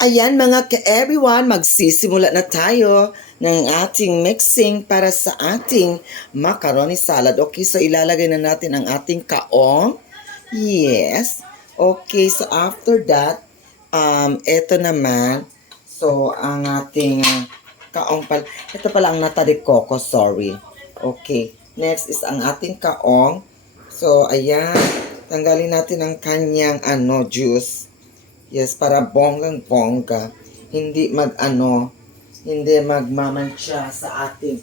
Ayan mga ka-everyone, magsisimula na tayo ng ating mixing para sa ating macaroni salad. Okay, so ilalagay na natin ang ating kaong. Yes. Okay, so after that, eto naman. So, ang ating kaong pala. Ito pala ang nata de coco, sorry. Okay, next is ang ating kaong. So, ayan. Tanggalin natin ang kanyang juice. Yes, para bonggang-bongga. Hindi magmamantsa sa ating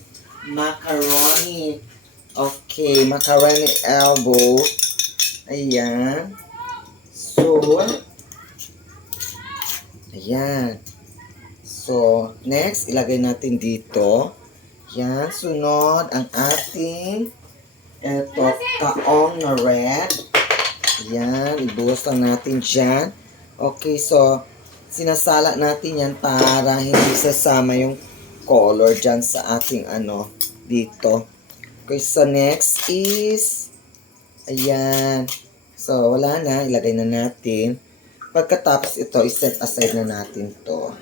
macaroni. Okay, macaroni elbow. Ayan. So, ayan. So, next, ilagay natin dito. Yan, sunod ang ating kaong na red. Yan, ibuhos lang natin dyan. Okay, so, sinasala natin yan para hindi sasama yung color dyan sa ating dito. Okay, so next is, ayan. So, wala na, ilagay na natin. Pagkatapos ito, iset aside na natin to.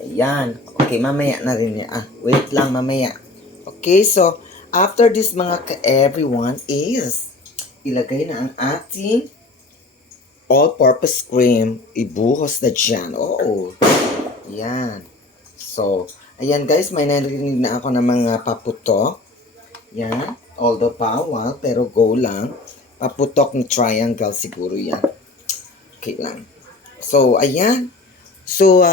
Ayan. Okay, mamaya na rin yan. Wait lang, mamaya. Okay, so, after this mga ka-everyone is, ilagay na ang ating all-purpose cream. Ibuhos na dyan. Oo. Ayan. So, ayan guys, may narinig na ako ng mga paputok. Yan. Although bawal, pero go lang. Paputok ng triangle siguro yan. Okay lang. So, ayan. So,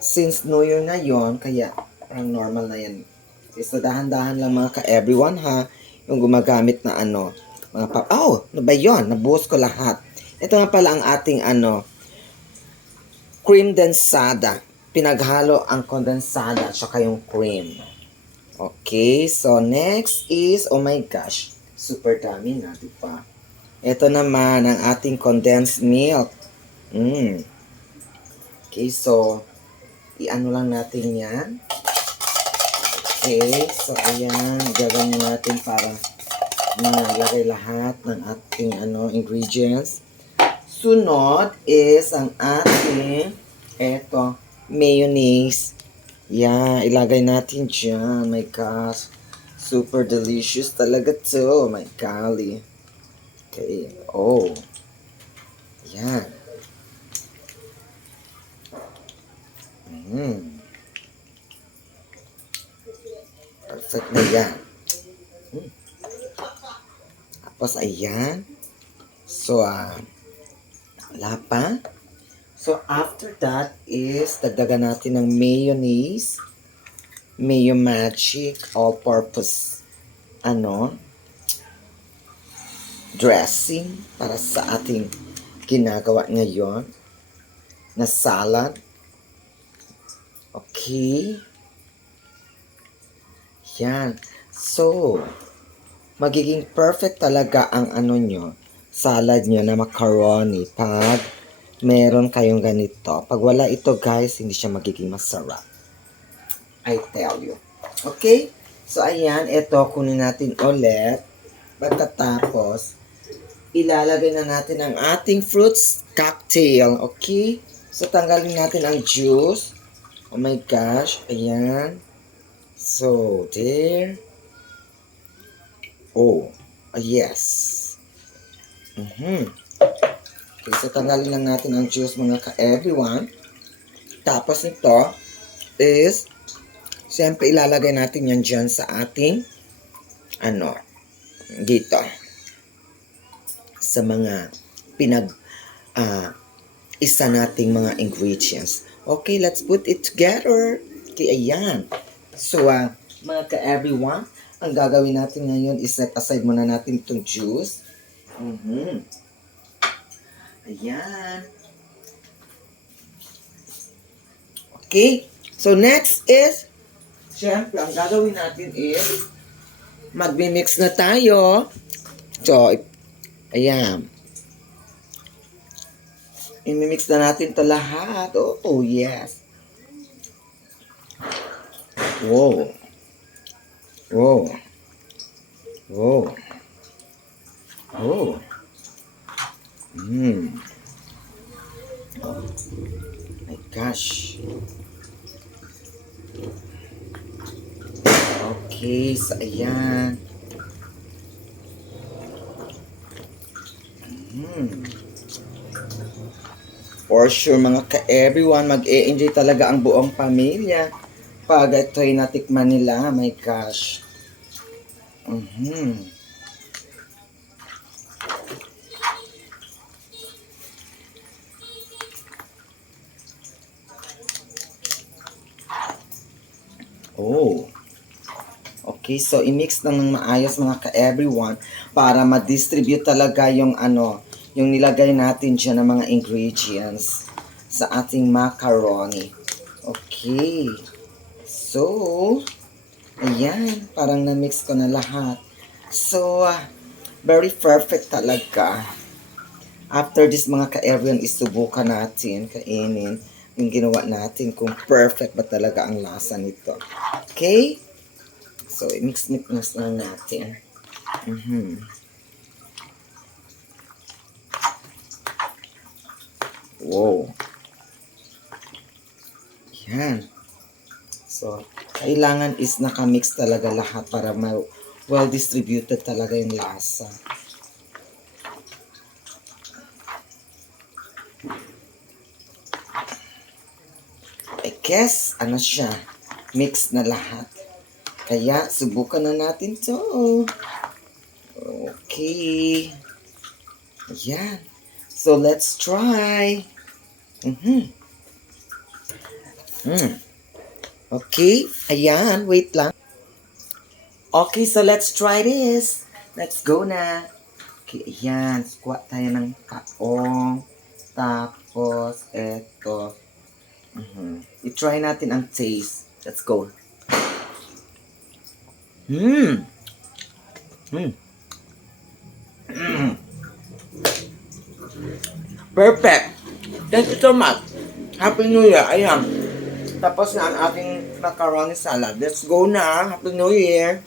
since New Year na yon, kaya parang normal na yan. Okay, so, dahan-dahan lang mga ka-everyone ha. Yung gumagamit na mga ano ba yun? Nabuhos ko lahat. Ito nga pala ang ating cream densada. Pinaghalo ang kondensada at saka yung cream. Okay, so next is, oh my gosh, super dami na, di ba? Ito naman ang ating condensed milk. Okay, so iano lang natin yan. Okay, so ayan, gagawin natin para malagay lahat ng ating ingredients. Sunod is ang ating mayonnaise. Yeah, ilagay natin dyan. My gosh. Super delicious talaga to. My golly. Okay. Oh. Yan. Perfect na yan. Tapos ayan. So, wala pa. So, after that is, dagdagan natin ng mayonnaise, Mayo Magic, all-purpose, dressing para sa ating ginagawa ngayon na salad. Okay. Yan. So, magiging perfect talaga ang salad nyo na macaroni pag meron kayong ganito. Pag wala ito guys, hindi siya magiging masarap. I tell you. Okay? So ayan, ito kunin natin ulit. Pagkatapos, ilalagay na natin ang ating fruits cocktail. Okay? So tanggalin natin ang juice. Oh my gosh. Ayan. So, there. Oh, yes. Okay, so tanggalin lang natin ang juice mga ka-everyone. Tapos ito is, siyempre ilalagay natin yan dyan sa ating, dito. Sa mga isa nating mga ingredients. Okay, let's put it together. Okay, ayan. So, mga ka-everyone, ang gagawin natin ngayon is set aside muna natin itong juice. Ayan. Okay. So, next is, syempre, ang gagawin natin is, magmi-mix na tayo. So, ayan. I-mix na natin to lahat. Oh, yes. Wow. Wow. Wow. Oh. My gosh. Okay, so ayan. For sure mga ka-everyone, mag-e-enjoy talaga ang buong pamilya pag ito'y natikman nila. My gosh. Oh. Okay, so i-mix lang ng maayos mga ka-everyone para ma-distribute talaga yung yung nilagay natin dyan ng mga ingredients sa ating macaroni. Okay. So, ayan, parang na-mix ko na lahat. So, very perfect talaga. After this mga ka-everyone, isubukan natin, kainin, yung ginawa natin kung perfect ba talaga ang lasa nito. Okay? So, i-mix na natin. Wow. Yan. So, kailangan is nakamix talaga lahat para well-distributed talaga yung lasa. I guess, siya, mix na lahat. Kaya, subukan na natin to. Okay. Ayan. So, let's try. Okay. Ayan, wait lang. Okay, so let's try this. Let's go na. Okay, ayan. Kuha tayo ng kaong. Tapos, eto. I-try natin ang taste. Let's go. Perfect. Thank you so much. Happy New Year. Ayan. Tapos na ang ating macaroni salad. Let's go na. Happy New Year.